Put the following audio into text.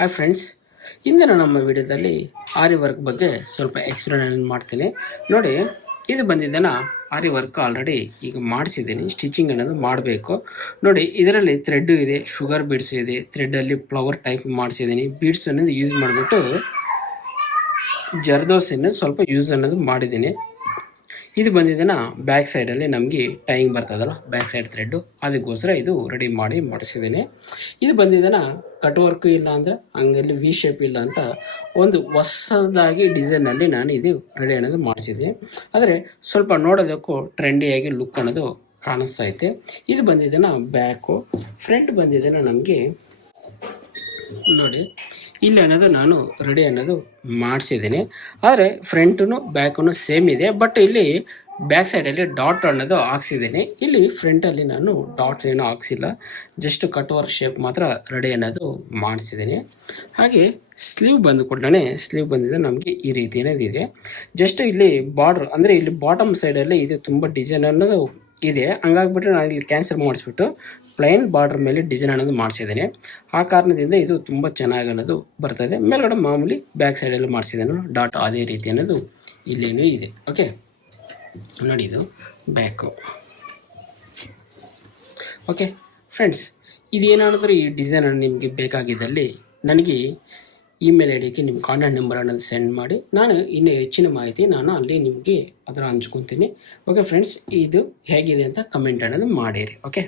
Hi friends, ಇಂದಿನ ನಮ್ಮ ವಿಡಿಯೋದಲ್ಲಿ ಆರಿ ವರ್ಕ್ ಬಗ್ಗೆ ಸ್ವಲ್ಪ ಎಕ್ಸ್ಪ್ಲೇನ್ ಮಾಡ್ತೀನಿ. ನೋಡಿ, ಇದು ಬಂದಿದ್ದೇನ ಆರಿ ವರ್ಕ್ ಆಲ್ರೆಡಿ ಈಗ ಮಾಡಿಸಿದ್ದೀನಿ. ಸ್ಟಿಚಿಂಗ್ ಅನ್ನೋದು ಮಾಡಬೇಕು. ನೋಡಿ, ಇದರಲ್ಲಿ ಥ್ರೆಡ್ ಇದೆ, ಶುಗರ್ ಬೀಡ್ಸ್ ಇದೆ, ಥ್ರೆಡ್ಡಲ್ಲಿ ಫ್ಲವರ್ ಟೈಪ್ ಮಾಡಿಸಿದ್ದೀನಿ. ಬೀಡ್ಸ್ ಅನ್ನೋದು ಯೂಸ್ ಮಾಡಿಬಿಟ್ಟು ಜರ್ದೋಸಿನ ಸ್ವಲ್ಪ ಯೂಸ್ ಅನ್ನೋದು ಮಾಡಿದ್ದೀನಿ. ಇದು ಬಂದಿದ್ದೇನ ಬ್ಯಾಕ್ ಸೈಡಲ್ಲಿ ನಮಗೆ ಟೈಯಿಂಗ್ ಬರ್ತದಲ್ಲ, ಬ್ಯಾಕ್ ಸೈಡ್ ಥ್ರೆಡ್ಡು, ಅದಕ್ಕೋಸ್ಕರ ಇದು ರೆಡಿ ಮಾಡಿಸಿದ್ದೀನಿ. ಇದು ಬಂದಿದ್ದೇನ ಕಟ್ ವರ್ಕ್ ಇಲ್ಲ ಅಂದರೆ ಹಂಗಲ್ಲಿ ವಿ ಶೇಪ್ ಇಲ್ಲ ಅಂತ ಒಂದು ಹೊಸದಾಗಿ ಡಿಸೈನಲ್ಲಿ ನಾನು ಇದು ರೆಡಿ ಅನ್ನೋದು ಮಾಡಿಸಿದ್ದೆ. ಆದರೆ ಸ್ವಲ್ಪ ನೋಡೋದಕ್ಕೂ ಟ್ರೆಂಡಿಯಾಗಿ ಲುಕ್ ಅನ್ನೋದು ಕಾಣಿಸ್ತಾ ಐತೆ. ಇದು ಬಂದಿದ್ದೇನ ಬ್ಯಾಕು. ಫ್ರಂಟ್ ಬಂದಿದ್ದೇನ ನಮಗೆ ನೋಡಿ ಇಲ್ಲಿ ಅನ್ನೋದು ನಾನು ರೆಡಿ ಅನ್ನೋದು ಮಾಡಿಸಿದ್ದೀನಿ. ಆದರೆ ಫ್ರಂಟೂ ಬ್ಯಾಕೂ ಸೇಮ್ ಇದೆ, ಬಟ್ ಇಲ್ಲಿ ಬ್ಯಾಕ್ ಸೈಡಲ್ಲಿ ಡಾಟ್ ಅನ್ನೋದು ಹಾಕ್ಸಿದ್ದೀನಿ. ಇಲ್ಲಿ ಫ್ರಂಟಲ್ಲಿ ನಾನು ಡಾಟ್ಸ್ ಏನೂ ಹಾಕ್ಸಿಲ್ಲ, ಜಸ್ಟ್ ಕಟ್ ವರ್ಕ್ ಶೇಪ್ ಮಾತ್ರ ರೆಡಿ ಅನ್ನೋದು ಮಾಡಿಸಿದ್ದೀನಿ. ಹಾಗೆ ಸ್ಲೀವ್ ಬಂದು ಕೂಡಲೇ ಸ್ಲೀವ್ ಬಂದಿದೆ ನಮಗೆ ಈ ರೀತಿ ಇದೆ. ಜಸ್ಟ್ ಇಲ್ಲಿ ಬಾರ್ಡ್ರ್ ಅಂದರೆ ಇಲ್ಲಿ ಬಾಟಮ್ ಸೈಡಲ್ಲಿ ಇದು ತುಂಬ ಡಿಸೈನ್ ಅನ್ನೋದು ಇದೆ. ಹಂಗಾಗ್ಬಿಟ್ಟು ನಾನು ಇಲ್ಲಿ ಕ್ಯಾನ್ಸಲ್ ಮಾಡಿಸ್ಬಿಟ್ಟು ಪ್ಲೈನ್ ಬಾರ್ಡ್ರ್ ಮೇಲೆ ಡಿಸೈನ್ ಅನ್ನೋದು ಮಾಡಿಸಿದ್ದೇನೆ. ಆ ಕಾರಣದಿಂದ ಇದು ತುಂಬ ಚೆನ್ನಾಗಿ ಅನ್ನೋದು ಬರ್ತದೆ. ಮೇಲ್ಗಡೆ ಮಾಮೂಲಿ ಬ್ಯಾಕ್ ಸೈಡಲ್ಲಿ ಮಾಡಿಸಿದ್ದೇನೆ ಡಾಟ್ ಅದೇ ರೀತಿ ಅನ್ನೋದು ಇಲ್ಲೇನೂ ಇದೆ. ಓಕೆ, ನೋಡಿ ಇದು ಬ್ಯಾಕು. ಓಕೆ ಫ್ರೆಂಡ್ಸ್, ಇದೇನಾದರೂ ಈ ಡಿಸೈನ್ ನಿಮಗೆ ಬೇಕಾಗಿದ್ದಲ್ಲಿ ನನಗೆ ಇಮೇಲ್ ಐಡಿಗೆ ನಿಮ್ಮ ಕಾಂಟ್ಯಾಕ್ಟ್ ನಂಬರ್ ಅನ್ನೋದು ಸೆಂಡ್ ಮಾಡಿ, ನಾನು ಇನ್ನೂ ಹೆಚ್ಚಿನ ಮಾಹಿತಿ ನಾನು ಅಲ್ಲಿ ನಿಮಗೆ ಅದರ ಹಂಚ್ಕೊತೀನಿ. ಓಕೆ ಫ್ರೆಂಡ್ಸ್, ಇದು ಹೇಗಿದೆ ಅಂತ ಕಮೆಂಟ್ ಅನ್ನೋದು ಮಾಡಿರಿ. ಓಕೆ.